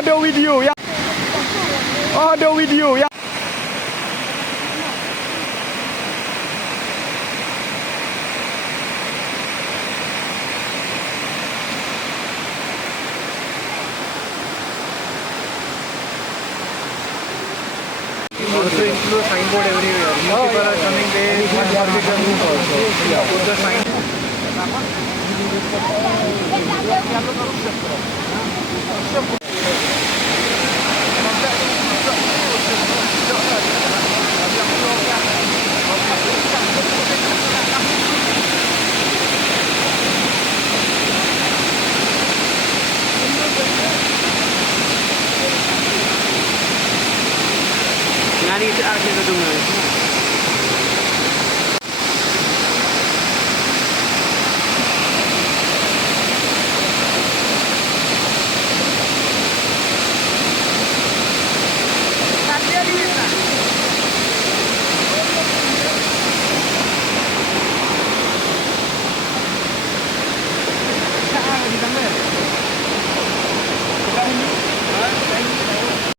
ada video ya. Ada video ya. Also include signboard everywhere. New people are coming there. One market route also. Yeah. Put the sign. Ngani itu artinya gedung.